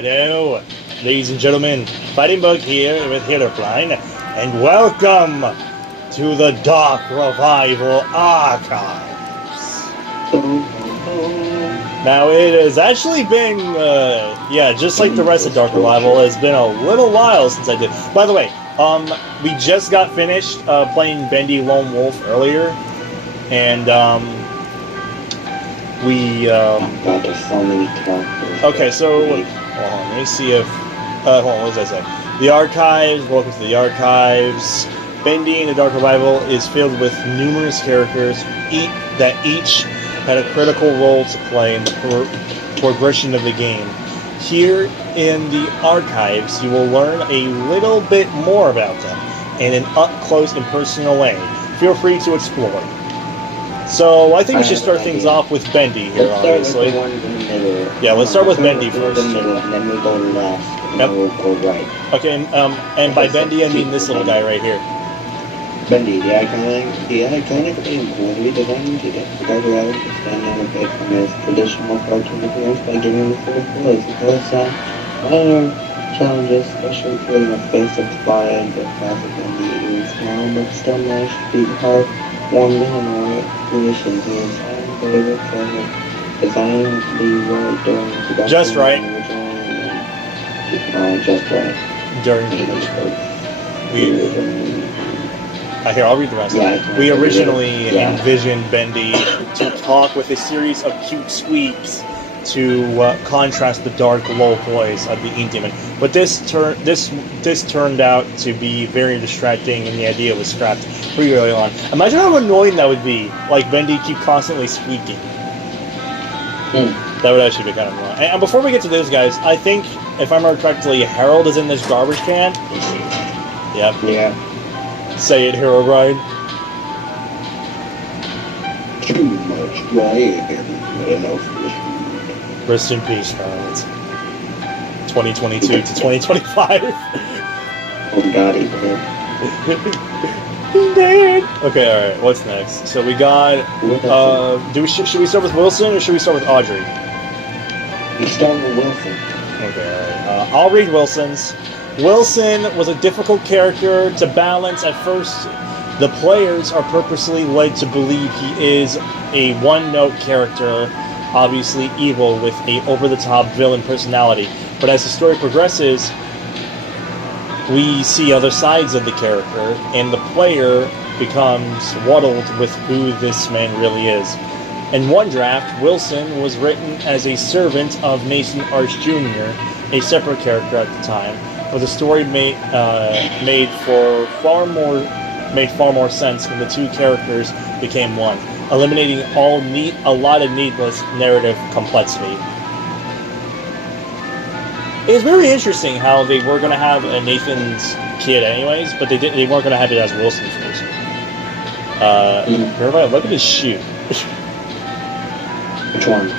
Hello, ladies and gentlemen, Fighting Bug here with Herobrine, and welcome to the Dark Revival Archives. Now, it has actually been, just like the rest of Dark Revival, it's been a little while since I did. By the way, we just got finished playing Bendy Lone Wolf earlier, and okay, so hold on, let me see if hold on, what does that say? The Archives, welcome to the Archives. Bendy in the Dark Revival is filled with numerous characters that each had a critical role to play in the progression of the game. Here in the Archives, you will learn a little bit more about them in an up-close and personal way. Feel free to explore. So, I think we should start things off with Bendy here, obviously. Yeah, let's start with Bendy first. And then we go left, and then we'll go right. Okay, and by Bendy, I mean this little guy right here. Bendy, the iconic movie designed to get the guy to stand out a bit from his traditional cartoon appearance by giving the first voice. Because other challenges, especially creating a face that's inspired the classic Bendy is now, but still managed to beat hard, warmly and right creation. He is favorite for designed the world during production. Just right. Just right. During here, I'll read the rest. Yeah, we originally envisioned Bendy to talk with a series of cute squeaks to contrast the dark, low voice of the Ink Demon. But this turned out to be very distracting, and the idea was scrapped pretty early on. Imagine how annoying that would be, like Bendy keep constantly squeaking. That would actually be kind of annoying. And before we get to those guys, I think, if I remember correctly, Harold is in this garbage can. Yep. Yeah. Say it, Herobrine. Too much right. Rest in peace, Harold. 2022 to 2025. Oh God, he did. Okay, alright, what's next? So we got, should we start with Wilson, or should we start with Audrey? We start with Wilson. Okay, alright. I'll read Wilson's. Wilson was a difficult character to balance at first. The players are purposely led to believe he is a one-note character, obviously evil with a over-the-top villain personality. But as the story progresses, we see other sides of the character, and the player becomes waddled with who this man really is. In one draft, Wilson was written as a servant of Mason Arch Jr., a separate character at the time, but the story made far more sense when the two characters became one, eliminating a lot of needless narrative complexity. It was very interesting how they were going to have a Nathan's kid anyways, but they weren't going to have it as Wilson first. Everybody, look at his shoe. Which one?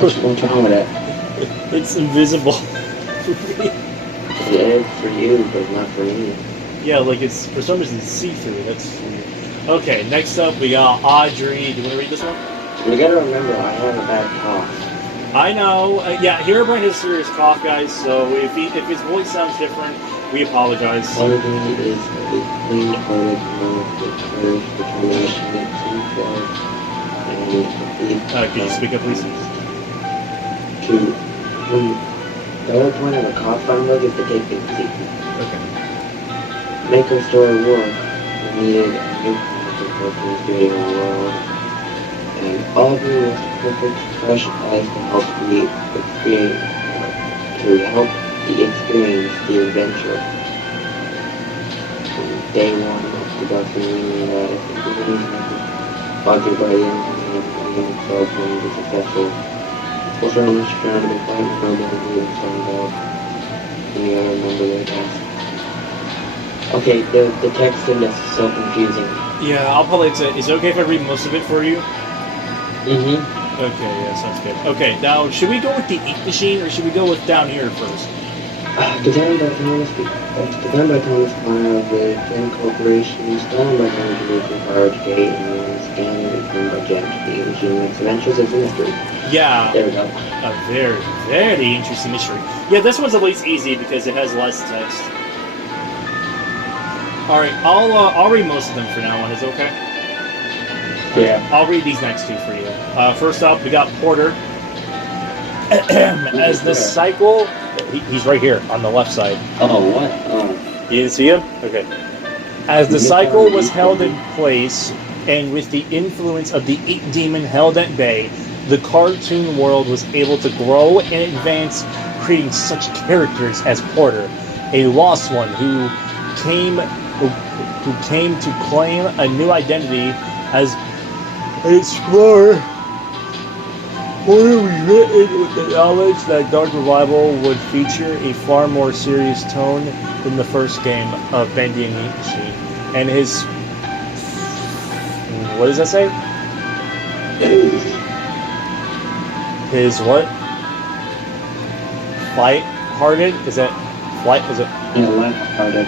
What's wrong with it? It's invisible. It is for you, but not for me. Yeah, like it's for some reason see-through. That's weird. Okay, next up we got Audrey. Do you want to read this one? We gotta remember, I have a bad cough. I know. Yeah, Herobrine has a serious cough, guys. So if his voice sounds different, we apologize. Audrey is a clean-hearted, determination, and Could you speak up, please? The whole point of a cost-farm mode is to take things easy. Okay. Make our story work. We needed a new concept for creating a world. And all of you was perfect, fresh eyes to help experience the adventure. From day one of production, we knew that if the beginning budget by the engineering itself wouldn't be successful. We'll certainly try to be quite incredible and do it out. And you gotta remember their task. Okay, the text in this is so confusing. Yeah, I'll probably. Is it okay if I read most of it for you? Mm-hmm. Okay, yeah, sounds good. Okay, now should we go with the ink machine or should we go with down here first? Designed by Thomas Meyer of the Finn Corporation, stolen by Henry from Barge Gate, and scanned and returned by Jack. The machine makes adventures as a mystery. Yeah. There we go. A very, very interesting mystery. Yeah, this one's at least easy because it has less text. All right, I'll read most of them for now on. Is it okay? Yeah. I'll read these next two for you. First up, we got Porter. As the cycle, he's right here on the left side. Oh, what? Oh. You didn't see him? Okay. As the cycle was held in place, and with the influence of the 8 demon held at bay, the cartoon world was able to grow and advance, creating such characters as Porter, a lost one who came to claim a new identity as an explorer. Porter was written with the knowledge that Dark Revival would feature a far more serious tone than the first game of Bendy and Meat Machine, and his what does that say? His what? Light-hearted? Is it light? Is it? Yeah, light-hearted.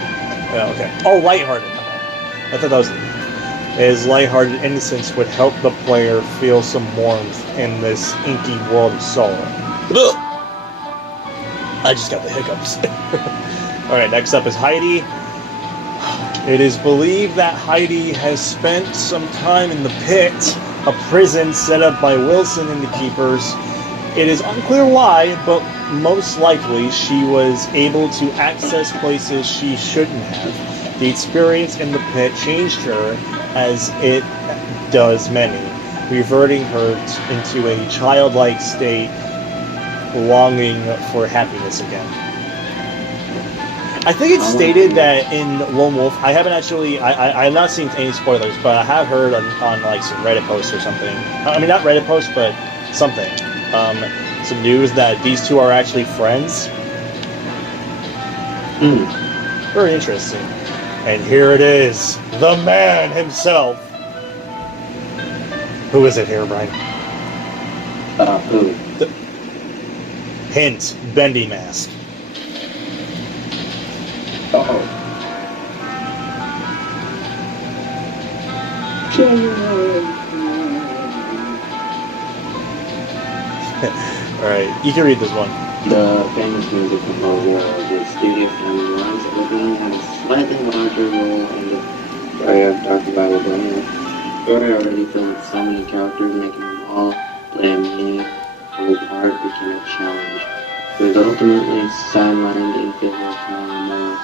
Yeah, okay. Oh, light-hearted. I thought that was. His light-hearted innocence would help the player feel some warmth in this inky world of sorrow. I just got the hiccups. Alright, next up is Heidi. It is believed that Heidi has spent some time in the pit, a prison set up by Wilson and the Keepers. It is unclear why, but most likely she was able to access places she shouldn't have. The experience in the pit changed her, as it does many, reverting her into a childlike state, longing for happiness again. I think it's stated that in Lone Wolf, I haven't actually, I have not seen any spoilers, but I have heard on like some Reddit posts or something. I mean, not Reddit posts, but something. Some news that these two are actually friends. Very interesting. And here it is, the man himself. Who is it, Herobrine? Who? Hint, Bendy Mask. Uh-oh. Alright, you can read this one. The famous music composer of the studio family runs everything has a slightly larger role in the story of Dark Revival Brain. The story already filled with so many characters, making them all play a meaningful part became a challenge. It was ultimately sidelined in favor of telling a more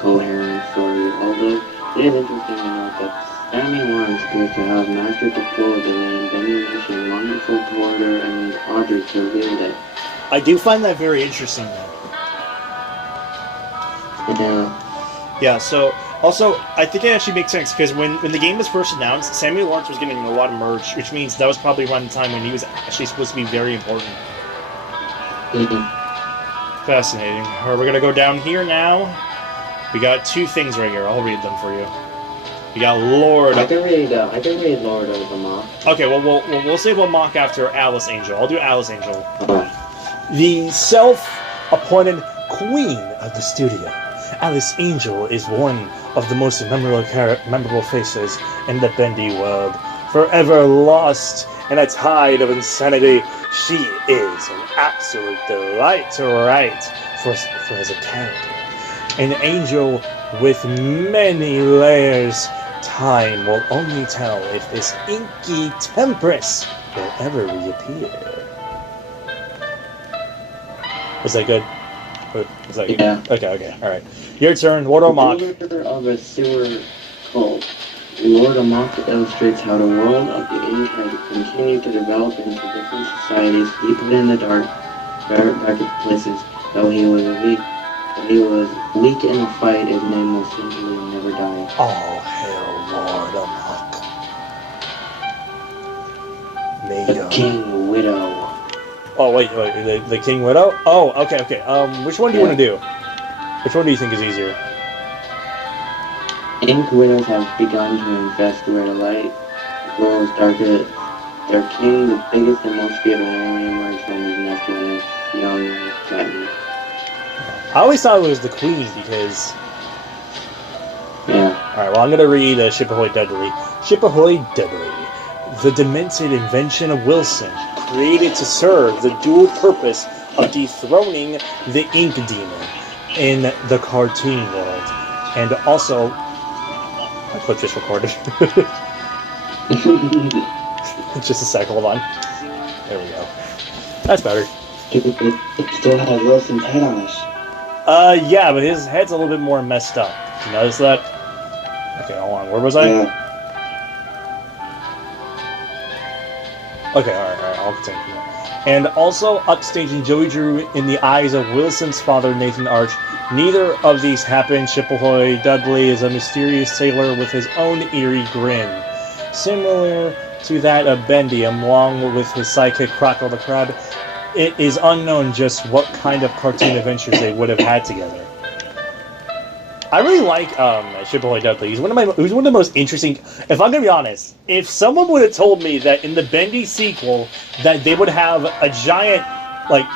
coherent story, although it is interesting to note that Sammy Lawrence appears to have mastered the flow of the name, Benny Mission, wonderful Porter, and Audrey to reveal it. I do find that very interesting, though. Yeah, so, also, I think it actually makes sense, because when the game was first announced, Samuel Lawrence was getting a lot of merch, which means that was probably around the time when he was actually supposed to be very important. Fascinating. Alright, we're gonna go down here now. We got two things right here. I'll read them for you. We got Lord. I can read Lord of the Mock. Okay, well, we'll say we'll mock after Alice Angel. I'll do Alice Angel. The self-appointed queen of the studio. Alice Angel is one of the most memorable faces in the Bendy world. Forever lost in a tide of insanity, she is an absolute delight to write for as a character. An angel with many layers Time will only tell if this inky temptress will ever reappear. Was that good? Was that good? Yeah. Okay, alright. Your turn, Lord Omok. Leader of a sewer cult, Lord Amok illustrates how the world of the ink had continued to develop into different societies deeper in the dark, dark places. Though he was weak in a fight, his name will simply never die. Oh, hail Lord Amok. The King Widow. Oh, wait, the King Widow? Oh, okay. Which one do you want to do? Which one do you think is easier? Ink widows have begun to infest where the light grows darker. Their king, the biggest and most feared, only emerged from his nest when it's young and threatened. I always thought it was the Queen because... Yeah. Alright, well, I'm going to read Ship Ahoy Dudley. Ship Ahoy Dudley. The demented invention of Wilson, created to serve the dual purpose of dethroning the ink demon in the cartoon world. And also... My clip just recorded. Just a sec, hold on. There we go. That's better. It still has Wilson's head on it. Yeah, but his head's a little bit more messed up. You notice that? Okay, hold on. Where was I? Yeah. Okay, alright, I'll continue. And also upstaging Joey Drew in the eyes of Wilson's father, Nathan Arch. Neither of these happened. Ship Ahoy Dudley is a mysterious sailor with his own eerie grin. Similar to that of Bendium, along with his sidekick Crackle the Crab, it is unknown just what kind of cartoon adventures they would have had together. I really like Ship Ahoy Dudley. He's one of the most interesting. If I'm gonna be honest, if someone would have told me that in the Bendy sequel that they would have a giant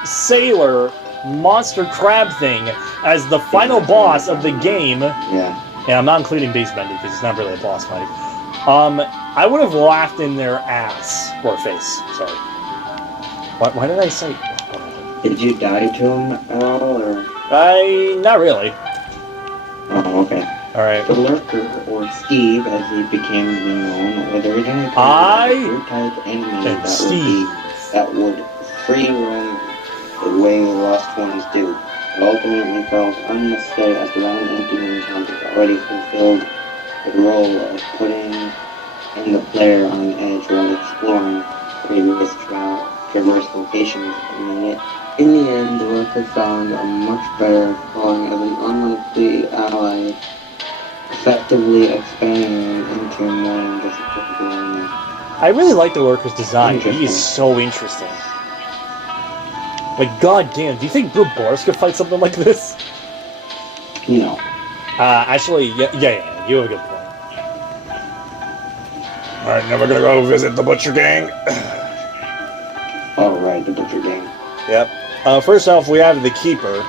sailor monster crab thing as the final boss of the game, and I'm not including Base Bendy because it's not really a boss fight, I would have laughed in their ass or face. Sorry. Why did I say? Did you die to him at all, or? Not really. Oh, okay. Alright. The Lurker, or Steve, as he became known, was originally a type enemy that would free roam the way lost ones do. It ultimately felt unnecessary as the round empty encounters already fulfilled the role of putting in the player on edge while exploring previous traverse locations. In the end, the Lurker found a much better calling as an unlikely ally, effectively expanding into more than just a typical enemy. I really like the Lurker's design. He is so interesting. Goddamn, do you think Blue Boris could fight something like this? No. Actually, yeah, you have a good point. Alright, now we're gonna go visit the Butcher Gang. Oh, right, the Butcher Gang. Yep. First off, we have the Keeper.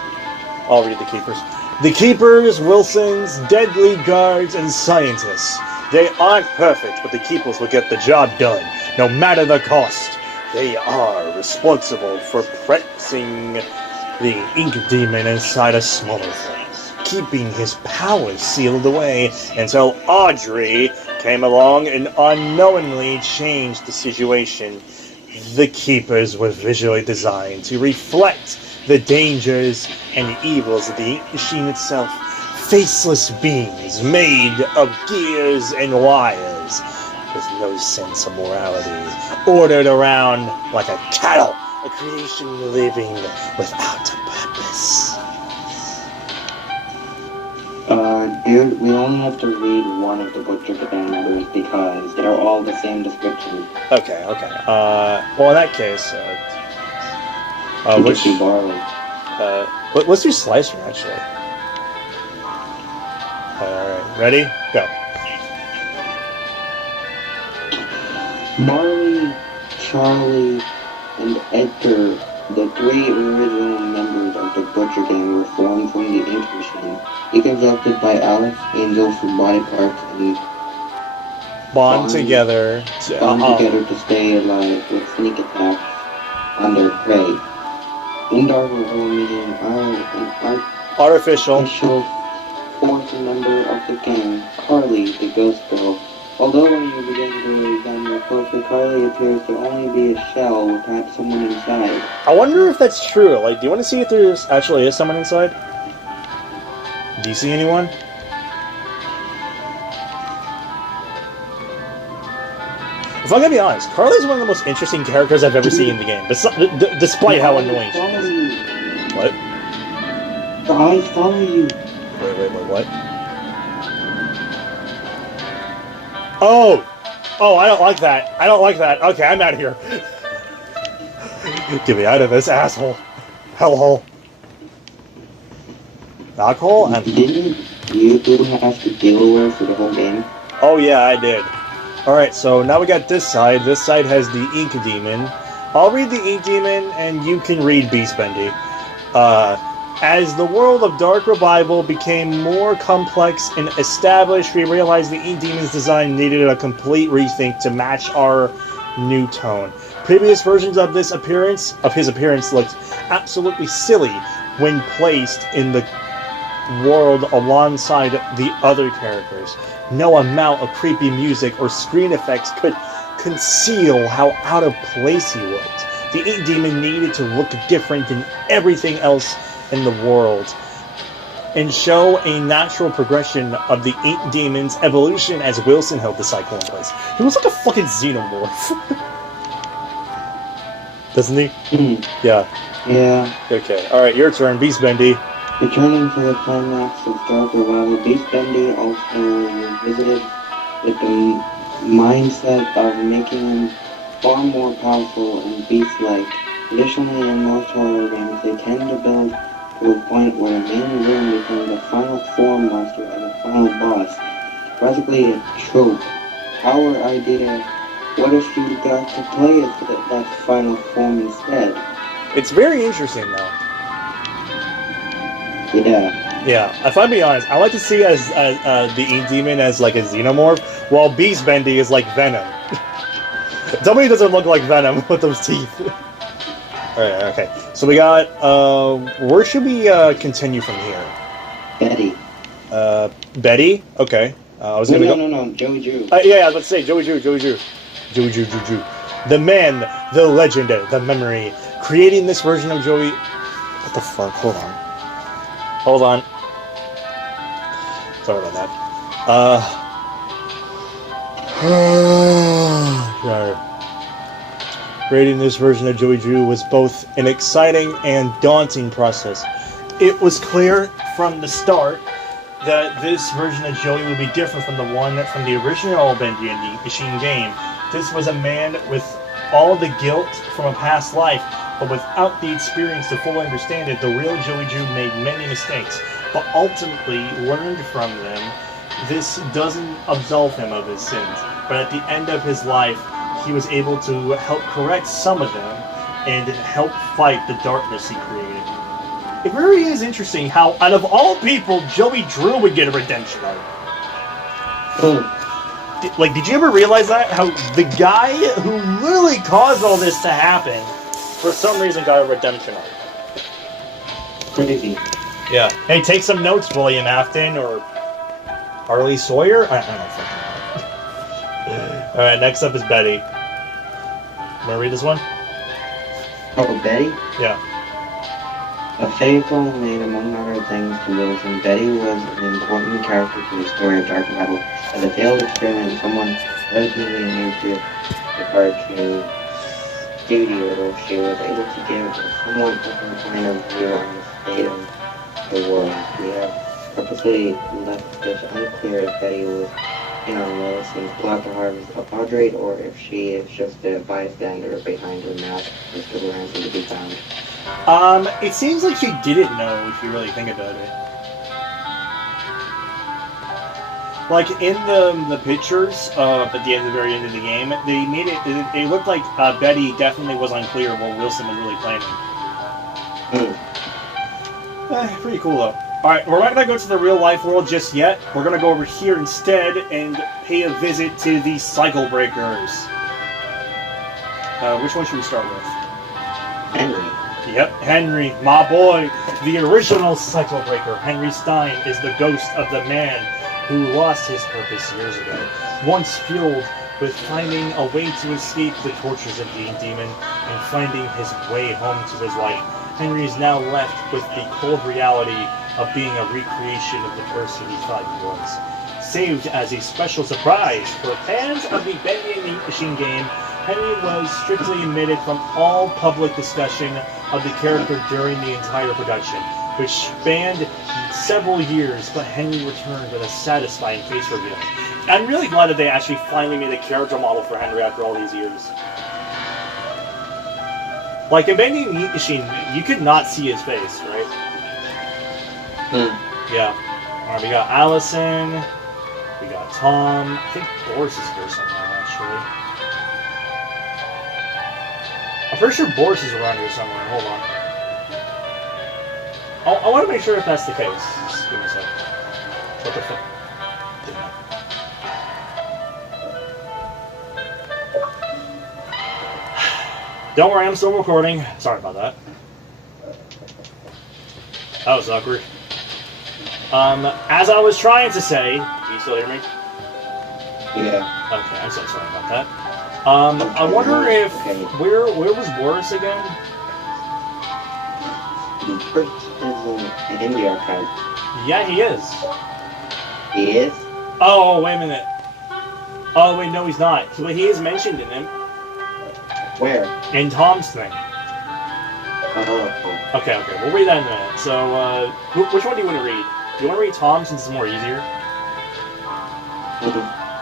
I'll read the Keepers. The Keepers, Wilsons, Deadly Guards, and Scientists. They aren't perfect, but the Keepers will get the job done, no matter the cost. They are responsible for pressing the ink demon inside a smaller place, keeping his powers sealed away until Audrey came along and unknowingly changed the situation. The Keepers were visually designed to reflect the dangers and evils of the ink machine itself. Faceless beings made of gears and wires, with no sense of morality, ordered around like a cattle, a creation living without a purpose. Dude, we only have to read one of the Butcher Gang letters because they're all the same description. Okay. Well, in that case, which Barley. Let's do Slicer, actually. Alright, ready? Go. Marley, Charlie, and Edgar, the three original members of the Butcher Gang, were formed from the ink machine. Deconstructed by Alex Angel for body parts and bond together to stay alive with sneak attacks on their prey. Indar will meeting an artificial fourth member of the gang, Carly, the ghost girl. Although when you begin to examine more closely, Carly appears to only be a shell with perhaps someone inside. I wonder if that's true. Like, do you want to see if there actually is someone inside? Do you see anyone? If I'm gonna be honest, Carly's one of the most interesting characters I've ever seen in the game, despite how annoying she is. What? The eyes follow you. Wait, what? Oh! Oh, I don't like that. I don't like that. Okay, I'm out of here. Get me out of this asshole. Hellhole. Knockhole? Didn't you have to deal with for the whole game? Oh yeah, I did. Alright, so now we got this side. This side has the Ink Demon. I'll read the Ink Demon, and you can read Beast Bendy. As the world of Dark Revival became more complex and established, we realized the Ink Demon's design needed a complete rethink to match our new tone. Previous versions of his appearance looked absolutely silly when placed in the world alongside the other characters. No amount of creepy music or screen effects could conceal how out of place he looked. The Ink Demon needed to look different than everything else in the world and show a natural progression of the Ink Demon's evolution as Wilson held the cycle in place. He looks like a fucking xenomorph. Doesn't he? Yeah. Yeah. Okay, alright, your turn, Beast Bendy. Returning for the climax of Dark Revival, Beast Bendy also visited with the mindset of making him far more powerful and beast-like. Additionally, in most horror games, they tend to build to a point where the main villain becomes the final form monster as a final boss. Practically a trope. Our idea, what if you got to play it for that final form instead? It's very interesting, though. Yeah. Yeah, if I'm being honest, I like to see as the Ink Demon as like a xenomorph, while Beast Bendy is like Venom. Somebody doesn't look like Venom with those teeth. Alright, okay. So we got, where should we continue from here? Betty. Betty? Okay. I was gonna go... No, Joey Drew. Yeah, I was about to say, Joey Drew. The man, the legend, the memory. Creating this version of Joey... What the fuck? Hold on. Sorry about that. Sorry. Creating this version of Joey Drew was both an exciting and daunting process. It was clear from the start that this version of Joey would be different from the one from the original Bendy and the Machine game. This was a man with all the guilt from a past life, but without the experience to fully understand it. The real Joey Drew made many mistakes, but ultimately learned from them. This doesn't absolve him of his sins, but at the end of his life, he was able to help correct some of them and help fight the darkness he created. It really is interesting how, out of all people, Joey Drew would get a redemption arc. Did you ever realize that? How the guy who literally caused all this to happen, for some reason got a redemption arc. Crazy. Yeah. Hey, take some notes, William Afton, or Harley Sawyer? I don't fucking know. Alright, next up is Betty. Wanna read this one? Oh, Betty? Yeah. A faithful maid, among other things, to Wilson, Betty was an important character to the story of Dark Metal. As a failed experiment, someone relatively new to the cartoon studio, she was able to give a somewhat different point of view on the state of the world. We have purposely left this unclear if Betty was in on Wilson's plot to harvest a portrait, or if she is just a bystander behind her mask. There's still answer to be found. It seems like she didn't know, if you really think about it. Like, in the pictures, at the very end of the game, they made it looked like Betty definitely was unclear what Wilson was really planning. Pretty cool, though. Alright, we're not going to go to the real-life world just yet. We're going to go over here instead and pay a visit to the Cycle Breakers. Which one should we start with? Henry. Yep, Henry, my boy, the original Cycle Breaker. Henry Stein is the ghost of the man who lost his purpose years ago. Once fueled with finding a way to escape the tortures of the demon and finding his way home to his wife, Henry is now left with the cold reality of being a recreation of the person he thought he was. Saved as a special surprise for fans of the Bendy and Meat Machine game, Henry was strictly omitted from all public discussion of the character during the entire production, which spanned several years, but Henry returned with a satisfying face reveal. I'm really glad that they actually finally made a character model for Henry after all these years. Like in Bendy and Meat Machine, you could not see his face, right? Yeah. Alright, we got Allison, we got Tom, I think Boris is here somewhere, actually. I'm pretty sure Boris is around here somewhere, hold on. I want to make sure if that's the case. Just give me a sec. What the fuck? Don't worry, I'm still recording. Sorry about that. That was awkward. As I was trying to say, can you still hear me? Yeah. Okay, I'm so sorry about that. I wonder if where was Boris again? Boris is in the archive. Yeah, he is. He is? Oh, wait a minute. Oh, wait, no, he's not. He is mentioned in him. Where? In Tom's thing. Oh. Okay, we'll read that in a minute. So, which one do you want to read? Do you want to read Tom's since it's more easier?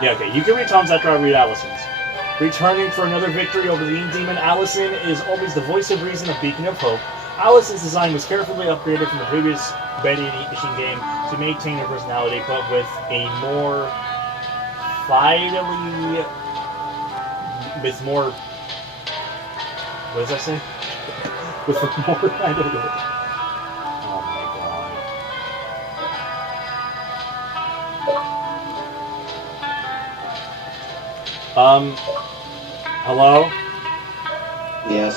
Yeah, okay. You can read Tom's after I read Allison's. Returning for another victory over the demon, Allison is always the voice of reason, a beacon of hope. Allison's design was carefully upgraded from the previous Bendy and Meat Machine game to maintain her personality, but with a more what does that say? With a more, I don't know. Oh my god. Hello? Yes.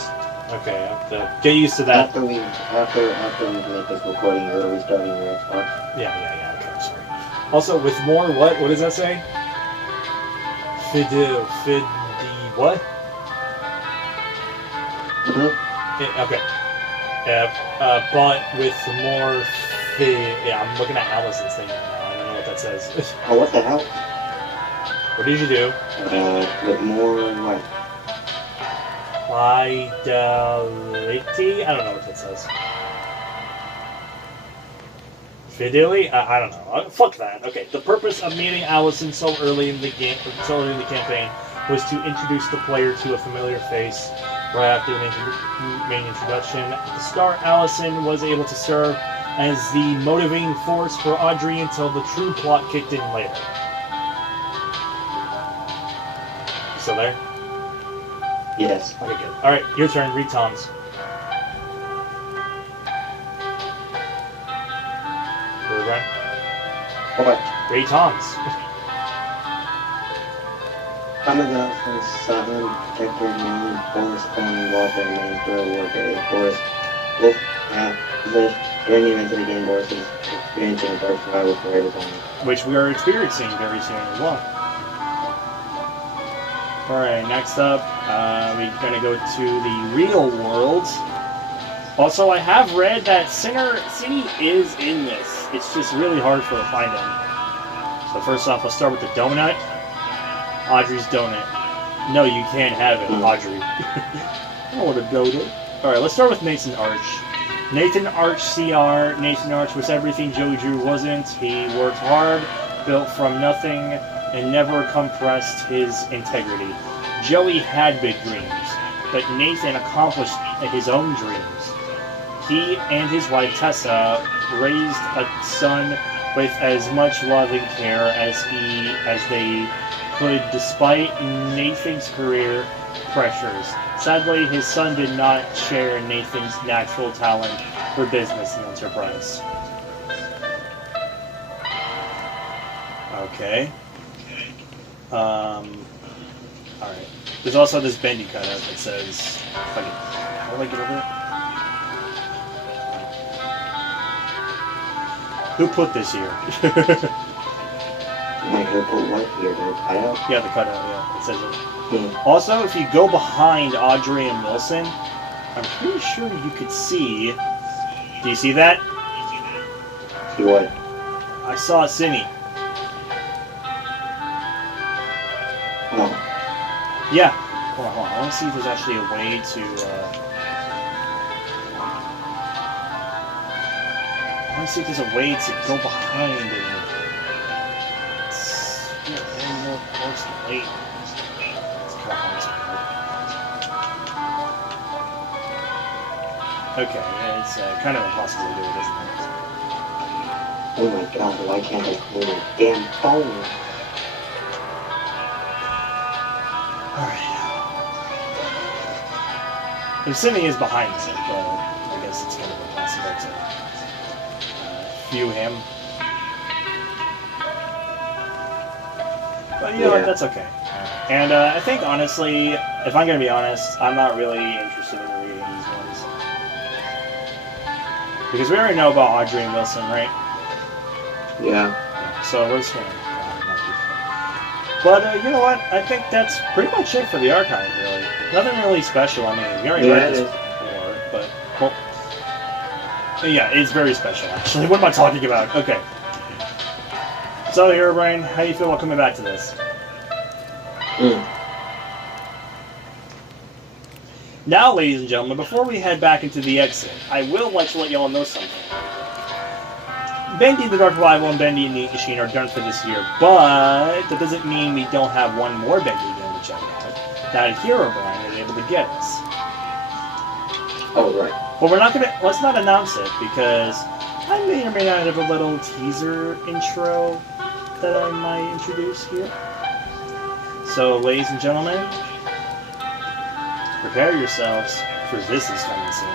Okay, I have to get used to that. After we make this recording, you're restarting your Xbox. Yeah, okay, I'm sorry. Also, with more, what does that say? What? Okay. But with more yeah, I'm looking at Allison's thing right now. I don't know what that says. Oh, what the hell? What did you do? With more what? Fidelity? I don't know what that says. Fidelity? I don't know. Fuck that. Okay. The purpose of meeting Allison so early in the campaign was to introduce the player to a familiar face. Right after the main introduction at the start, Allison was able to serve as the motivating force for Audrey until the true plot kicked in later. Still there? Yes. Okay, good. Alright, your turn. Read Tom's. Herobrine? What? Read Tom's. Amazon Southern Protector named Boris Coleman Walter named Warfare. Boris Wolf the journey into the game. Boris is experiencing a dark survival for everyone. Which we are experiencing very soon as well. Alright, next up, we're going to go to the real world. Also, I have read that Cine is in this. It's just really hard to find him. So first off, let's start with the donut. Audrey's donut. No, you can't have it, Audrey. I want a donut. Alright, let's start with Nathan Arch. Nathan Arch CR. Nathan Arch was everything Joey Drew wasn't. He worked hard, built from nothing, and never compressed his integrity. Joey had big dreams, but Nathan accomplished his own dreams. He and his wife Tessa raised a son with as much love and care as they could, despite Nathan's career pressures. Sadly, his son did not share Nathan's natural talent for business and enterprise. Okay. Alright. There's also this bendy cutout that says, how do I get over it? Who put this here? Am I gonna put what here? The cutout? Yeah, the cutout, yeah. It says it. Hmm. Also, if you go behind Audrey and Wilson, I'm pretty sure you could see... Do you see that? See what? I saw Cindy. No. Yeah. Hold on. I want to see if there's actually a way to... I want to see if there's a way to go behind and... more close to late. It's kind of hard to okay, it's kind of impossible to do it, isn't it? Oh my god, why can't I clear my damn phone? Alright. And Cindy is behind it, but I guess it's kind of impossible to view him. But you know what, that's okay. And I think, honestly, if I'm going to be honest, I'm not really interested in reading these ones. Because we already know about Audrey and Wilson, right? Yeah. So we're just going to... But you know what, I think that's pretty much it for the archive, really. Nothing really special, I mean, we already read this before, but... Well, yeah, it's very special, actually. What am I talking about? Okay. So, Herobrine, how do you feel about coming back to this? Now, ladies and gentlemen, before we head back into the exit, I will like to let y'all know something. Bendy the Dark Revival and Bendy and the Ink Machine are done for this year, but that doesn't mean we don't have one more Bendy game to check out that Herobrine is able to get us. Oh, right. But we're not gonna, let's not announce it, because I may or may not have a little teaser intro that I might introduce here. So, ladies and gentlemen, prepare yourselves, for this is coming soon.